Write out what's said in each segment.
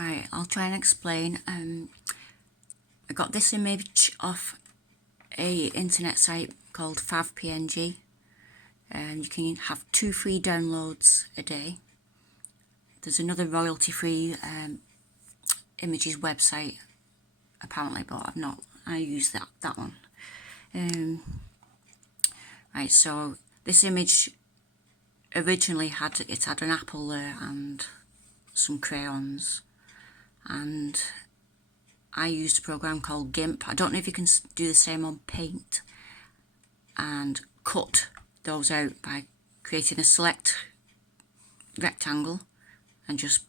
Right, I'll try and explain. I got this image off a internet site called KazPauls-BugHive, and you can have 2 free downloads a day. There's another royalty-free images website apparently, but I use that one. Right, so this image originally had an apple there and some crayons, and I used a program called GIMP. I don't know if you can do the same on Paint and cut those out by creating a select rectangle and just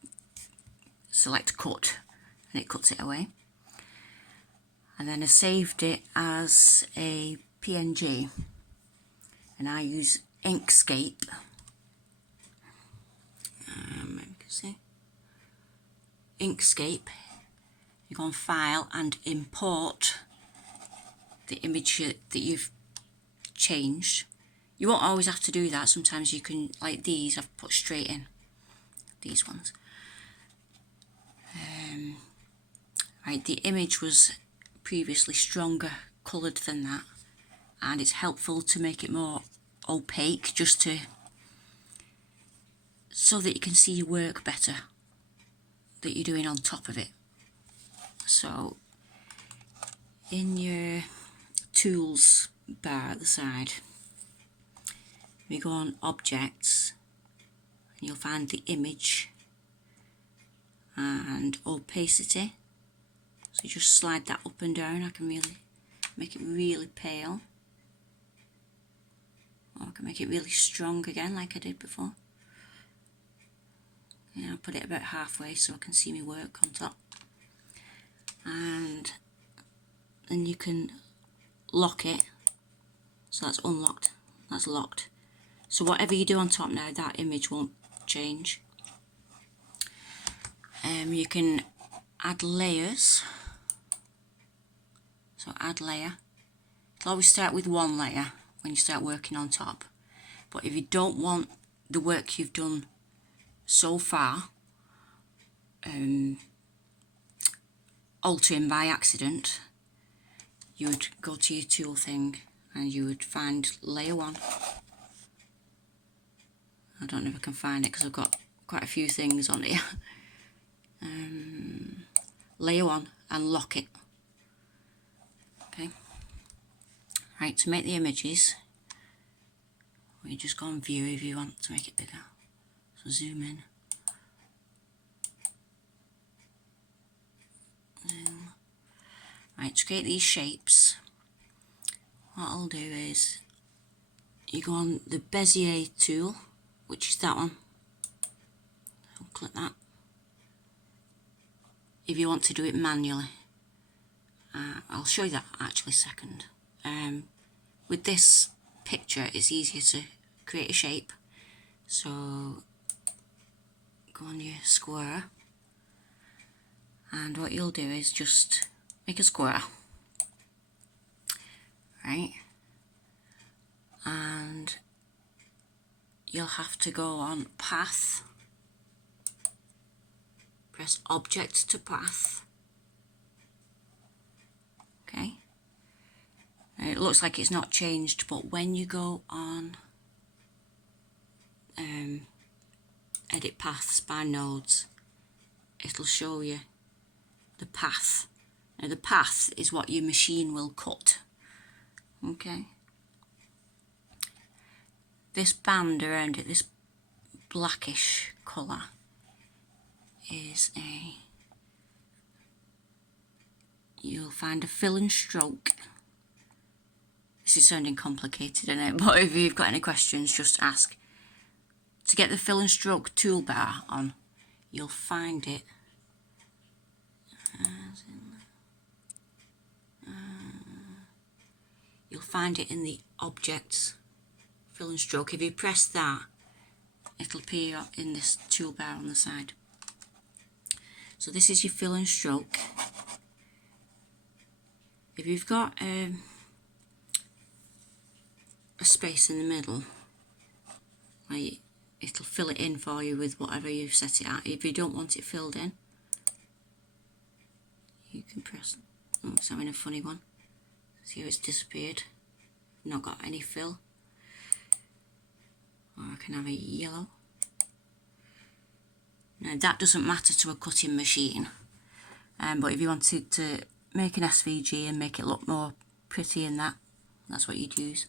select cut, and it cuts it away. And then I saved it as a PNG, and I use Inkscape. You can see Inkscape. You go on File and Import the image that you've changed. You won't always have to do that. Sometimes you can, like these, I've put straight in. These ones. Right, the image was previously stronger coloured than that, and it's helpful to make it more opaque, just so that you can see your work better that you're doing on top of it. So in your tools bar at the side, we go on Objects, and you'll find the image and opacity. So you just slide that up and down. I can really make it really pale, or I can make it really strong again like I did before. Yeah, I'll put it about halfway so I can see my work on top. And then you can lock it. So that's unlocked, that's locked. So whatever you do on top now, that image won't change. You can add layers. So add layer. You'll always start with one layer when you start working on top. But if you don't want the work you've done so far altering by accident, you would go to your tool thing and you would find layer 1. I don't know if I can find it because I've got quite a few things on here. Layer 1 and lock it. Okay. Right, to make the images, we just go on view if you want to make it bigger. So zoom in. Zoom. Right, to create these shapes, what I'll do is you go on the Bezier tool, which is that one. I'll click that. If you want to do it manually, I'll show you that actually second. With this picture, it's easier to create a shape. So go on your square, and what you'll do is just make a square, right? And you'll have to go on Path, press Object to Path. Okay. Now it looks like it's not changed, but when you go on Edit Paths by Nodes, it'll show you the path. Now the path is what your machine will cut. Okay. This band around it, this blackish colour, is you'll find a fill and stroke. This is sounding complicated, I know, but if you've got any questions, just ask. To get the fill and stroke toolbar on, you'll find it in the Objects fill and stroke. If you press that, it'll appear in this toolbar on the side. So this is your fill and stroke. If you've got a space in the middle, it'll fill it in for you with whatever you've set it at. If you don't want it filled in, you can press. Oh, it's having a funny one. See how it's disappeared? Not got any fill. Or I can have a yellow. Now that doesn't matter to a cutting machine, but if you wanted to make an SVG and make it look more pretty and that's what you'd use.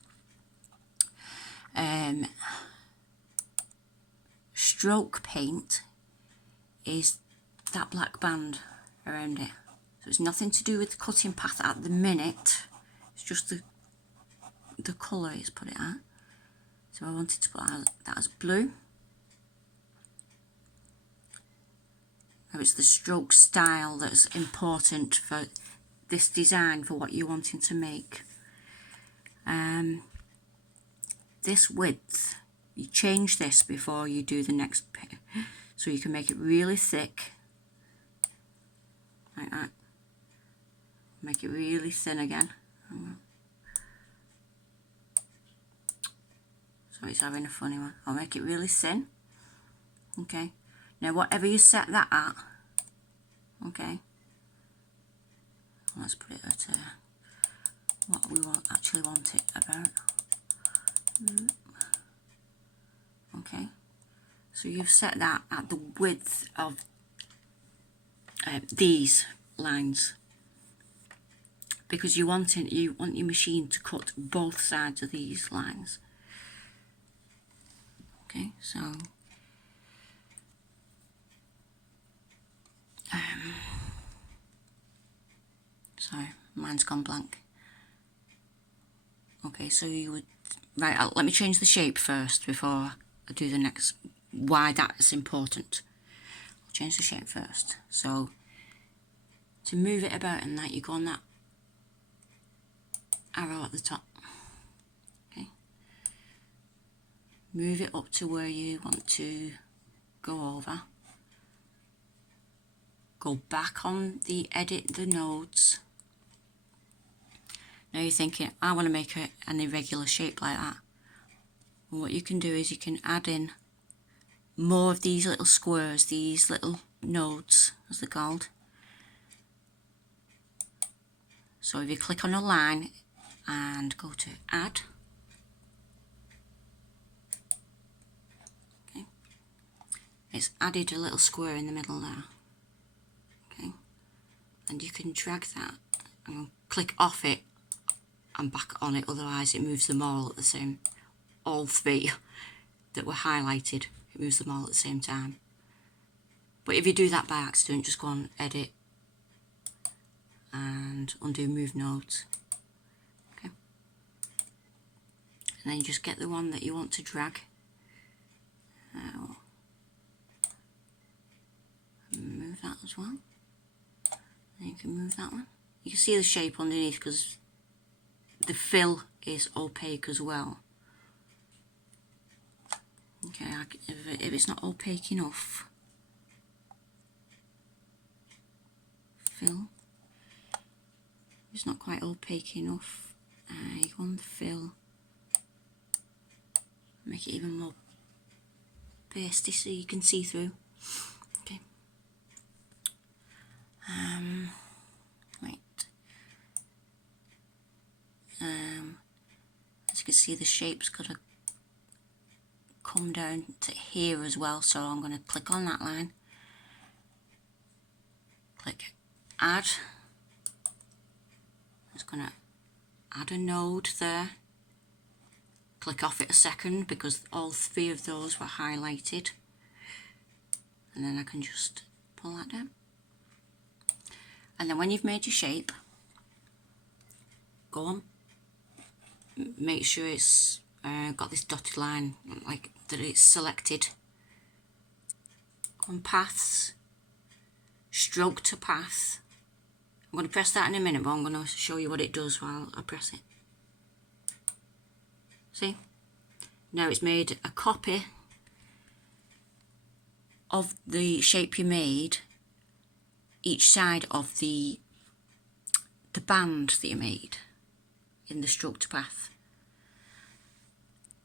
Stroke paint is that black band around it. So it's nothing to do with the cutting path at the minute. It's just the colour it's put it at. So I wanted to put that as blue. Now it's the stroke style that's important for this design, for what you're wanting to make. This width, you change this before you do the next bit. So you can make it really thick, like that. Make it really thin again. So it's having a funny one. I'll make it really thin. Okay. Now whatever you set that at, okay, let's put it at what we actually want it about. Okay, so you've set that at the width of these lines, because you want your machine to cut both sides of these lines. Okay, so sorry, mine's gone blank. Okay, so you would, right, let me change the shape first before I do the next, why that is important. I'll change the shape first. So to move it about and that, you go on that arrow at the top. Okay, move it up to where you want to go over. Go back on the edit the nodes. Now you're thinking, I want to make an irregular shape like that. And what you can do is you can add in more of these little squares, these little nodes, as they're called. So if you click on a line and go to add, okay, it's added a little square in the middle there. Okay, and you can drag that and click off it and back on it, otherwise it moves them all at the same, all three that were highlighted, it moves them all at the same time. But if you do that by accident, just go on edit and undo move nodes. Okay, and then you just get the one that you want to drag. Move that as well. And you can move that one. You can see the shape underneath because the fill is opaque as well. Okay, if it's not opaque enough, fill. If it's not quite opaque enough, you go on the fill, make it even more pasty so you can see through. Okay. Right. As you can see, the shape's got to come down to here as well, so I'm going to click on that line, click add. It's going to add a node there, click off it a second because all three of those were highlighted, and then I can just pull that down. And then when you've made your shape, go on, make sure it's got this dotted line, like that it's selected. Go on paths, stroke to path. I'm going to press that in a minute, but I'm going to show you what it does while I press it. See? Now it's made a copy of the shape you made, each side of the band that you made in the stroke to path.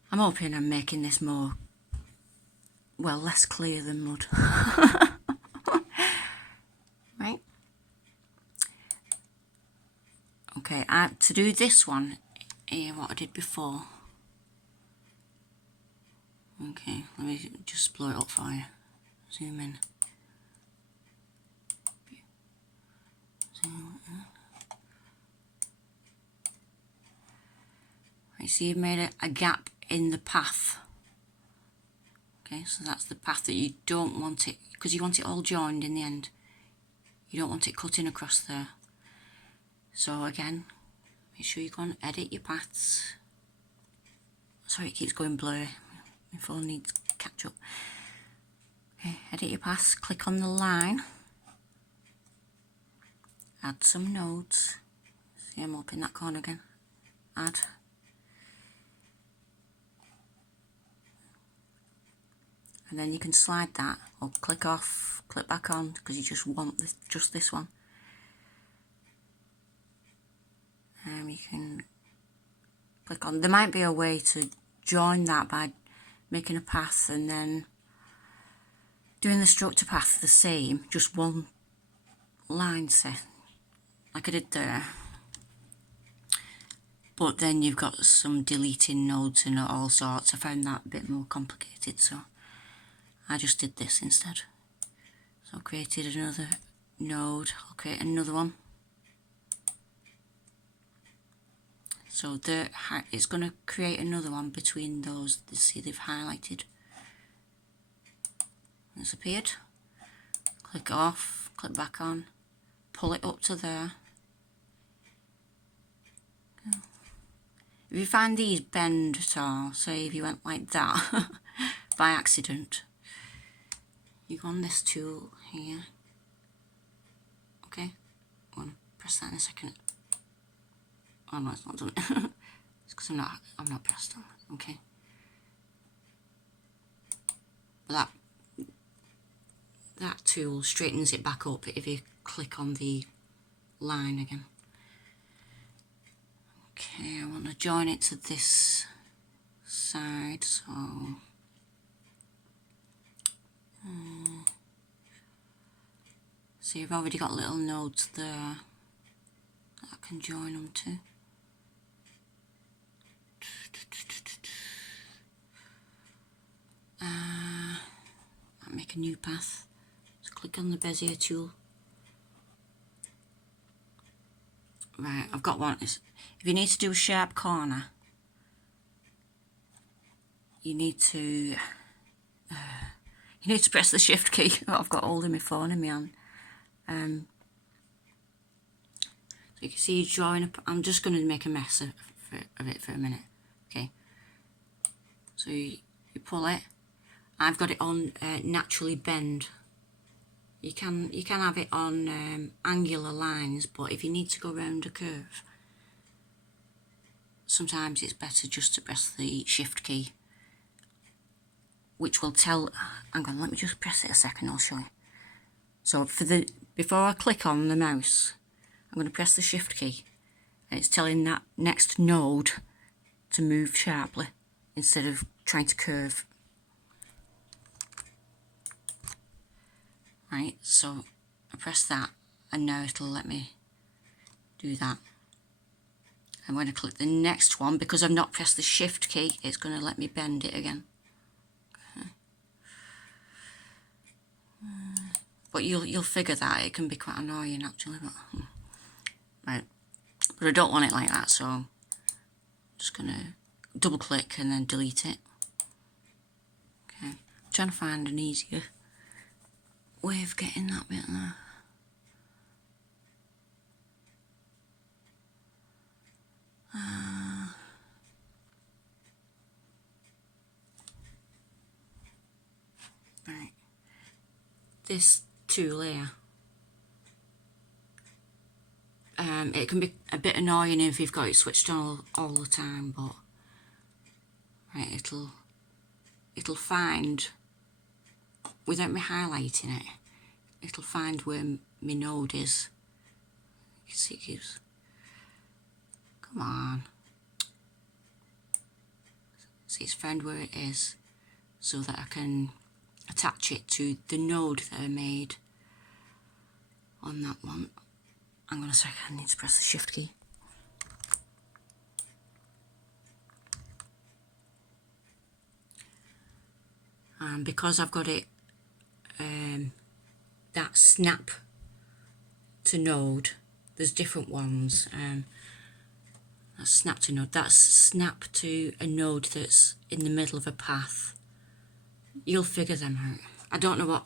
I'm hoping I'm making this more, well, less clear than mud. Right? Right, to do this one, what I did before. Okay, let me just blow it up for you. Zoom in. Right, so you've made a gap in the path. Okay, so that's the path that you don't want it, because you want it all joined in the end. You don't want it cutting across there. So again, make sure you go and edit your paths. Sorry, it keeps going blurry. My phone needs to catch up. Okay, edit your paths, click on the line. Add some nodes. See, I'm up in that corner again. Add. And then you can slide that, or click off, click back on, because you just want just this one. You can click on. There might be a way to join that by making a path and then doing the structure path the same, just one line set, like I did there. But then you've got some deleting nodes and all sorts. I found that a bit more complicated, so I just did this instead. So I created another node. I'll create another one. So it's going to create another one between those. See, they've highlighted. It's appeared. Click off, click back on, pull it up to there. If you find these bend at all, say if you went like that by accident, you go on this tool here. Okay, I'm going to press that in a second. Oh no, it's not done. It's because I'm not pressed on. Okay. But that tool straightens it back up if you click on the line again. Okay, I want to join it to this side, so see, I've already got little nodes there that I can join them to. I'll make a new path. So click on the Bezier tool. Right, I've got one. If you need to do a sharp corner, you need to press the shift key. I've got hold of my phone in my hand. So you can see drawing up. I'm just going to make a mess of it for a minute. Okay. So you pull it. I've got it on naturally bend. You can have it on angular lines, but if you need to go around a curve, sometimes it's better just to press the shift key, which will tell. Hang on, let me just press it a second. I'll show you. So before I click on the mouse, I'm going to press the shift key, and it's telling that next node to move sharply instead of trying to curve. Right, so I press that, and now it'll let me do that. I'm going to click the next one. Because I've not pressed the shift key, it's going to let me bend it again. Okay. But you'll figure that it can be quite annoying actually. But, right, but I don't want it like that, so I'm just going to double click and then delete it. Okay, I'm trying to find an easier way of getting that bit there. Right, this tool here, it can be a bit annoying if you've got it switched on all the time, but right, it'll find, without me highlighting it, it'll find where my node is. You can see it keeps, come on. See, it's found where it is, so that I can attach it to the node that I made on that one. Hang on a second, I need to press the shift key. and because I've got it that snap to node, there's different ones. That's snap to node, that's snap to a node that's in the middle of a path. You'll figure them out. I don't know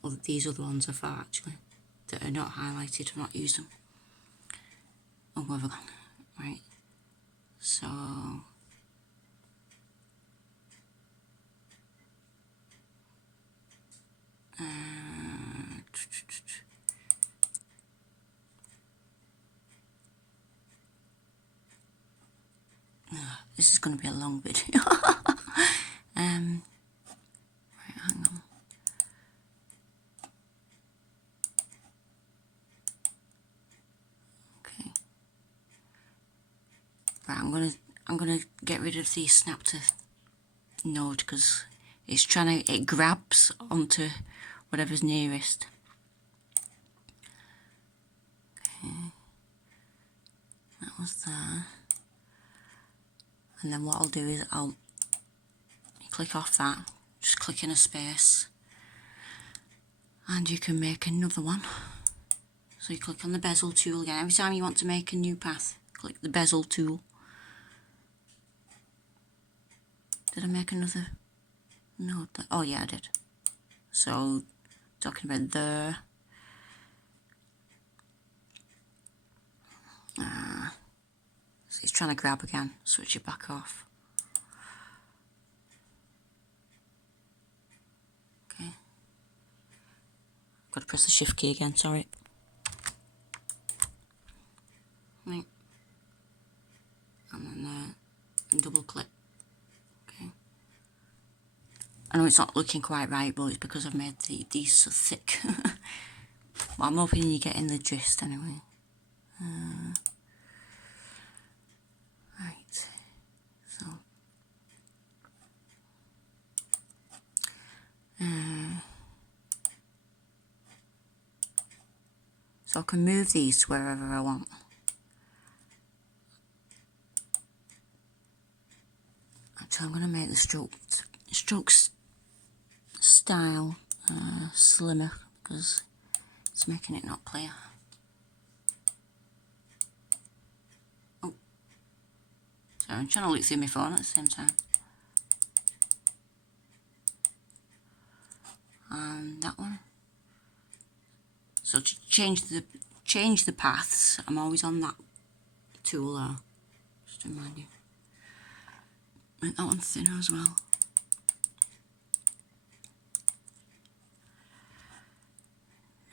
what these other ones are for actually, that are not highlighted. I've not used them. Oh, where have I gone? Right, so this is going to be a long video. Right, hang on. Okay. Right, I'm gonna get rid of the snap to node because it grabs onto whatever's nearest. Okay. That was there. And then what I'll do is I'll click off that, just click in a space, and you can make another one. So you click on the bezel tool again. Every time you want to make a new path, click the bezel tool. Did I make another node? Oh yeah, I did. So talking about there. So it's trying to grab again, switch it back off. Okay. Got to press the shift key again, sorry. Right. And then double click. Okay. I know it's not looking quite right, but it's because I've made these so thick. But I'm hoping you're getting the gist anyway. Right. So I can move these to wherever I want. Actually, I'm going to make the strokes style slimmer because it's making it not clear. Oh, sorry, I'm trying to look through my phone at the same time. And that one. So to change the paths, I'm always on that tool there. Just to remind you. Make that one thinner as well.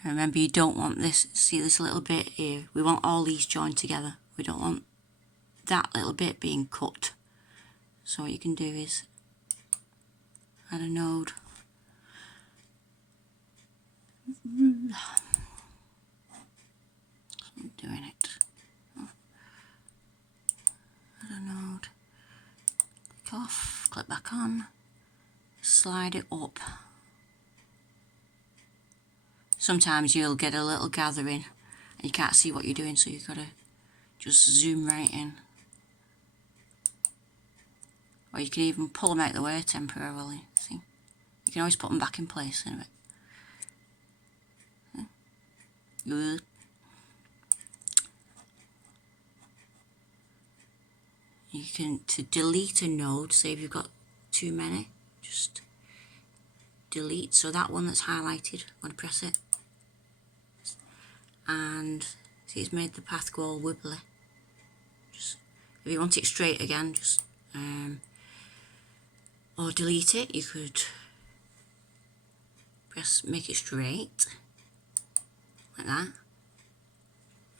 Remember, you don't want this, see this little bit here, we want all these joined together. We don't want that little bit being cut. So what you can do is add a node. I'm doing it. Add a node. Click off, click back on, slide it up. Sometimes you'll get a little gathering and you can't see what you're doing, so you've got to just zoom right in. Or you can even pull them out of the way temporarily. See? You can always put them back in place in a bit. Good. You can, to delete a node, say if you've got too many, just delete. So that one that's highlighted, I'm going to press it. And see, it's made the path go all wibbly. Just, if you want it straight again, just or delete it, you could press make it straight like that.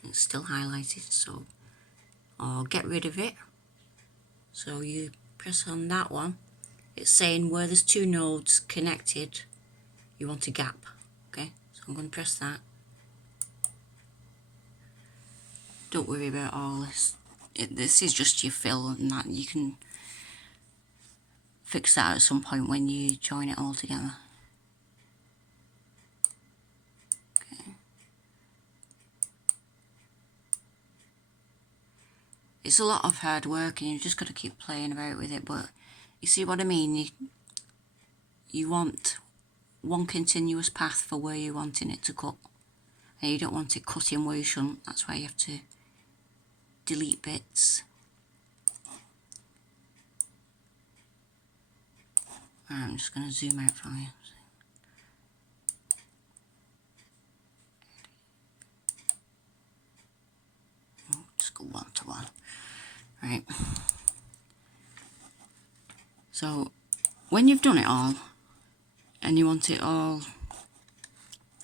It's still highlighted, so or get rid of it. So you press on that one. It's saying where there's two nodes connected, you want a gap. Okay, so I'm going to press that. Don't worry about all this. This is just your fill, and that you can fix that at some point when you join it all together. Okay. It's a lot of hard work, and you've just got to keep playing about with it. But you see what I mean? you want one continuous path for where you're wanting it to cut, and you don't want it cutting where you shouldn't. That's why you have to delete bits. I'm just going to zoom out for you. Just go 1 to 1. Right. So when you've done it all and you want it all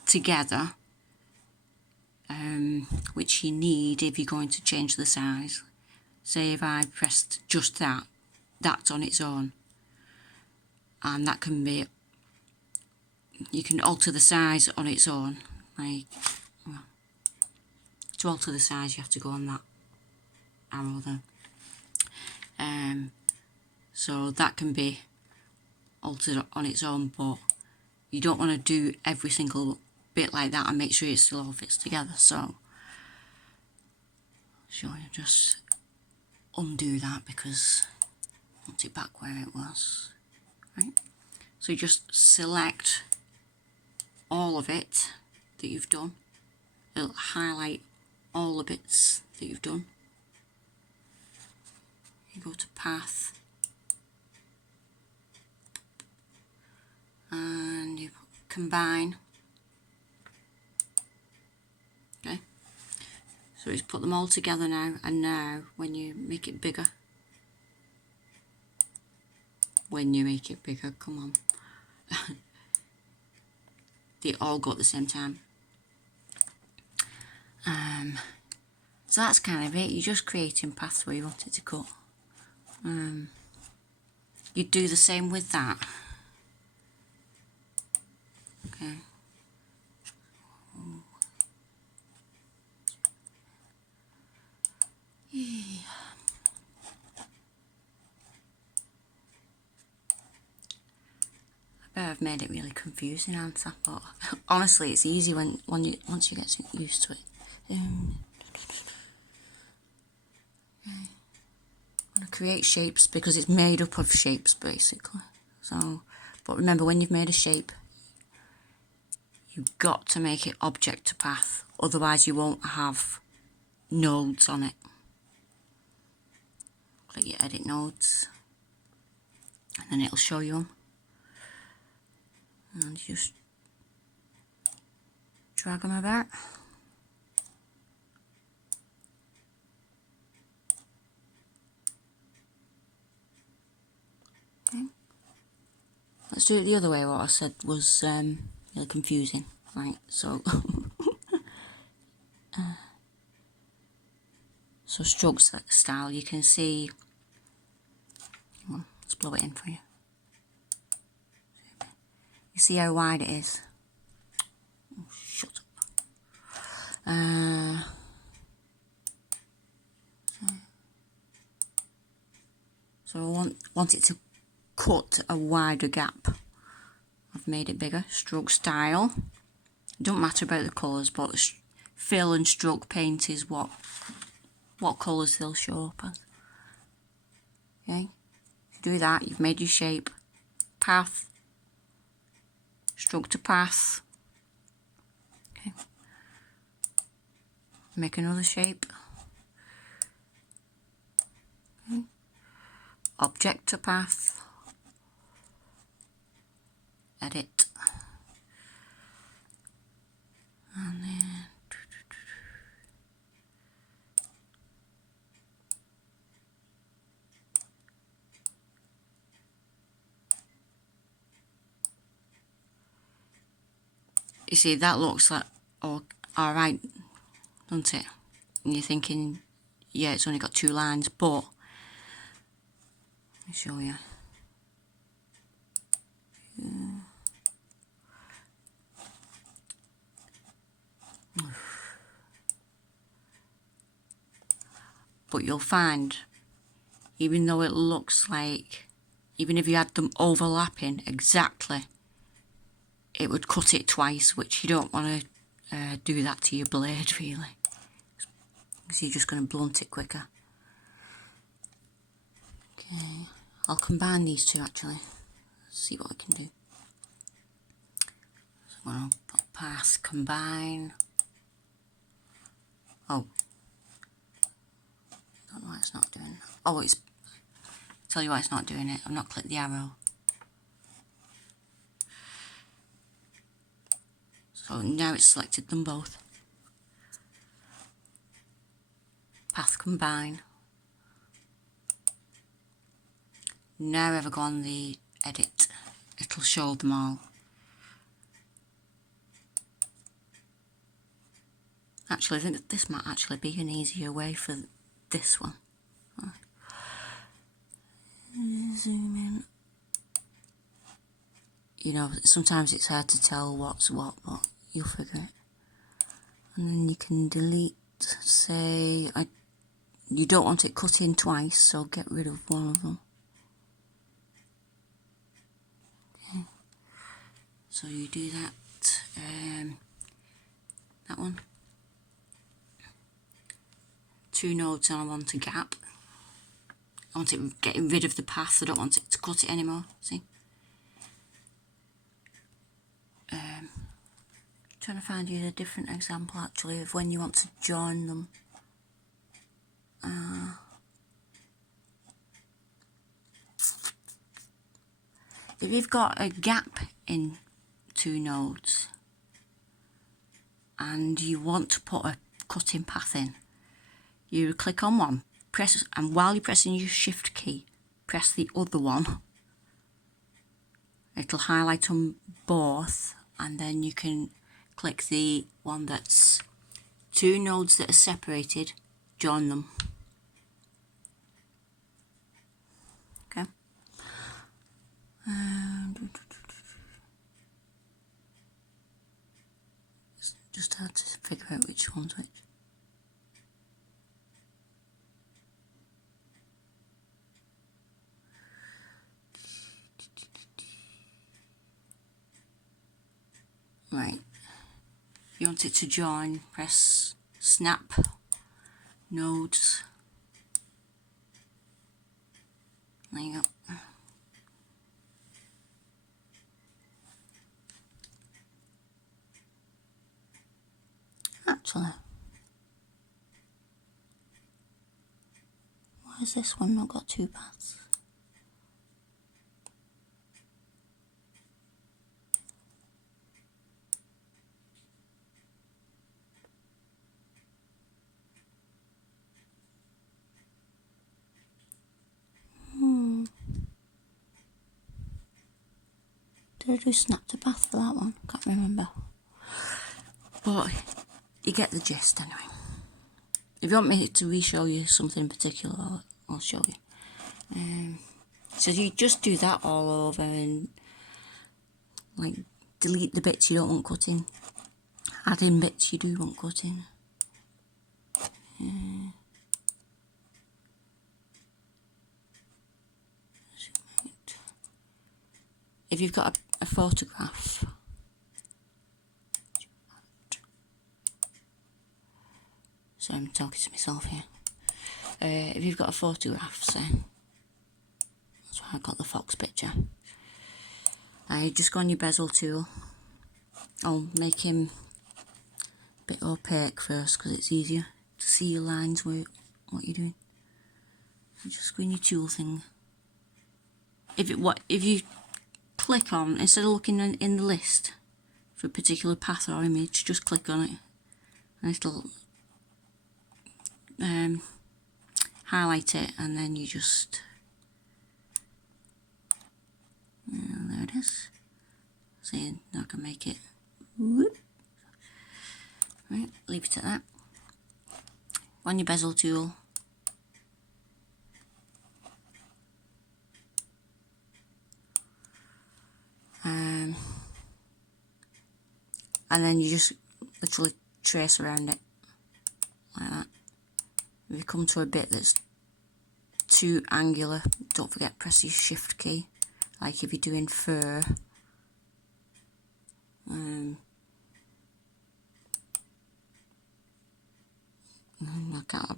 together, which you need if you're going to change the size. Say if I pressed just that, that's on its own, and that can be, you can alter the size on its own. Like, well, to alter the size you have to go on that arrow there. So that can be altered on its own, but you don't want to do every single bit like that and make sure it still all fits together. So you just undo that because I want it back where it was. Right? So you just select all of it that you've done. It'll highlight all the bits that you've done. You go to path and you combine. Okay, so it's put them all together now, and now when you make it bigger, come on, they all go at the same time. So that's kind of it. You're just creating paths where you want it to cut. You do the same with that. Okay. Yeah. I bet I've made it really confusing, haven't I? But honestly, it's easy once you get used to it. I'm going to create shapes because it's made up of shapes basically. So, but remember, when you've made a shape, you've got to make it object to path, otherwise you won't have nodes on it. Click your edit nodes and then it'll show you them, and just drag them about. Okay. Let's do it the other way. What I said was really confusing. Right, so so stroke style, you can see, well, let's blow it in for you. You see how wide it is? Oh, shut up. So I want it to cut a wider gap. I've made it bigger. Stroke style. It don't matter about the colours, but fill and stroke paint is what colours they'll show up as. Okay, do that. You've made your shape. Path. Stroke to path. Okay. Make another shape. Okay. Object to path. Edit. And then you see, that looks like alright, doesn't it? And you're thinking, yeah, it's only got 2 lines, but let me show you. But you'll find, even though it looks like, even if you had them overlapping exactly, it would cut it twice, which you don't want to do that to your blade, really, because you're just going to blunt it quicker. Okay, I'll combine these two actually, see what I can do. going to put path, combine. Oh, I don't know why it's not doing that. Oh, it's, tell you why it's not doing it. I've not clicked the arrow. So now it's selected them both. Path, combine. Now ever go on the edit, it'll show them all. Actually, I think that this might actually be an easier way for this one. Zoom in. You know, sometimes it's hard to tell what's what, but you'll figure it. And then you can delete, say, you don't want it cut in twice, so get rid of one of them. Okay. So you do that. That one. 2 nodes and I want a gap. I want it getting rid of the path. I don't want it to cut it anymore. See? Trying to find you a different example actually of when you want to join them. If you've got a gap in 2 nodes and you want to put a cutting path in, you click on one, press, and while you're pressing your shift key, press the other one. It'll highlight on both, and then you can click the one that's 2 nodes that are separated, join them. Okay. It's just hard to figure out which one's which. Right. If you want it to join, press snap nodes. There you go. Actually, why has this one not got 2 paths? Did I do snap to path for that one? Can't remember. But you get the gist anyway. If you want me to re-show you something in particular, I'll show you. So you just do that all over and like delete the bits you don't want cutting, add in bits you do want cutting. If you've got a photograph, so I'm talking to myself here. If you've got a photograph, say, that's why I got the fox picture. Just go on your bezel tool. I'll make him a bit opaque first because it's easier to see your lines with what you're doing. So just go in your tool thing. If you click on, instead of looking in the list for a particular path or image, just click on it and it'll highlight it, and then you just there it is. See, now I can make it. Whoop. Right, leave it at that. On your bezel tool, and then you just literally trace around it like that. If you come to a bit that's too angular, don't forget press your shift key, like if you're doing fur.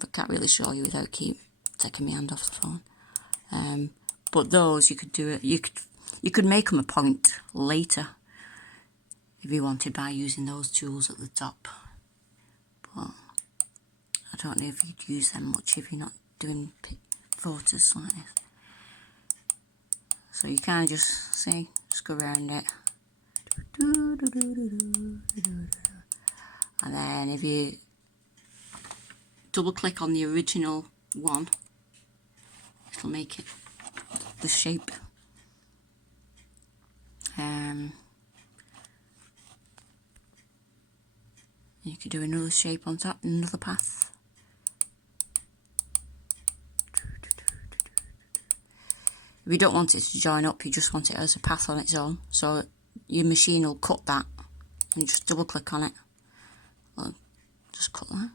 I can't really show you without taking my hand off the phone. But those you could do it. You could make them a point later. if you wanted, by using those tools at the top. But I don't know if you'd use them much if you're not doing photos like this. So you kind of just see, just go around it. And then if you double click on the original one, it'll make it the shape. You could do another shape on top, another path. If you don't want it to join up, you just want it as a path on its own. So your machine will cut that, and you just double click on it. Well, just cut that.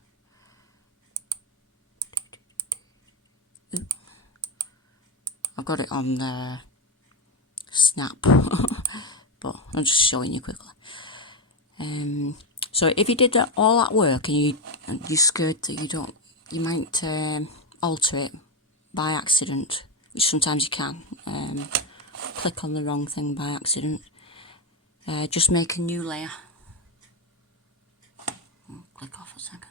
I've got it on the Snap, but I'm just showing you quickly. So if you did all that work and you're scared that you might alter it by accident, which sometimes you can, click on the wrong thing by accident, just make a new layer. Click off a second.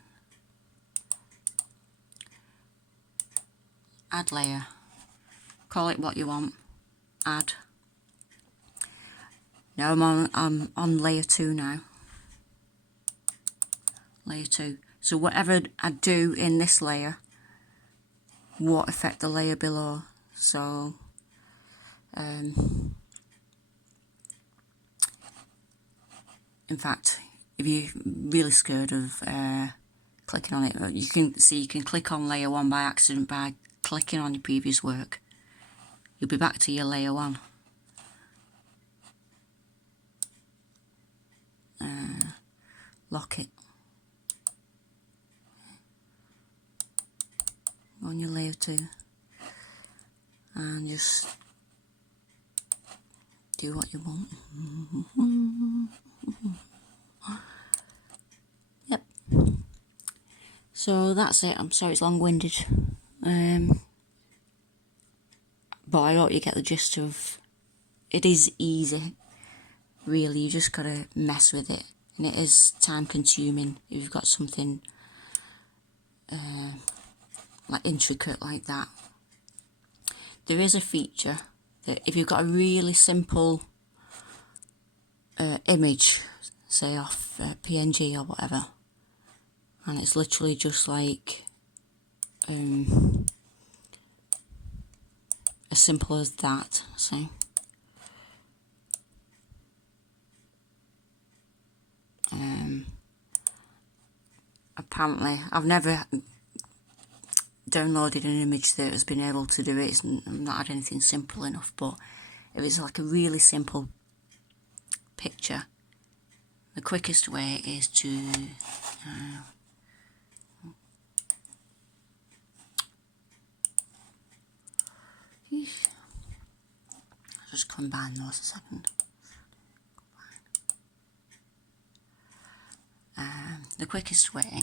Add layer. Call it what you want. Add. Now I'm on layer 2 now. Layer 2. So whatever I do in this layer won't affect the layer below. So in fact, if you're really scared of clicking on it, you can click on layer 1 by accident by clicking on your previous work. You'll be back to your layer 1. Lock it. On your layer 2 and just do what you want. Yep. So that's it. I'm sorry it's long-winded, but I hope you get the gist of it. Is easy, really. You just gotta mess with it, and it is time-consuming if you've got something like intricate like that. There is a feature that if you've got a really simple image, say off PNG or whatever, and it's literally just like as simple as that, see. Apparently, I've never downloaded an image that has been able to do it. I've not had anything simple enough, but if it's like a really simple picture, the quickest way is to just combine those a second. The quickest way,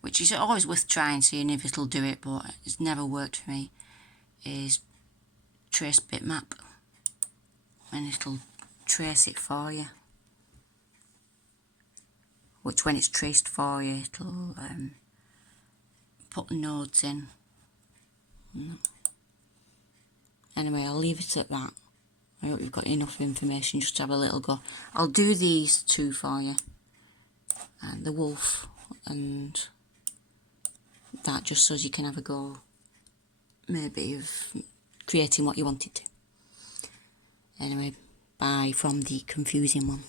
which is always worth trying, seeing if it'll do it, but it's never worked for me, is trace bitmap, and it'll trace it for you. Which, when it's traced for you, it'll put the nodes in. Anyway, I'll leave it at that. I hope you've got enough information just to have a little go. I'll do these two for you, and the wolf and that, just so you can have a go, maybe, of creating what you wanted to. Anyway, bye from the confusing one.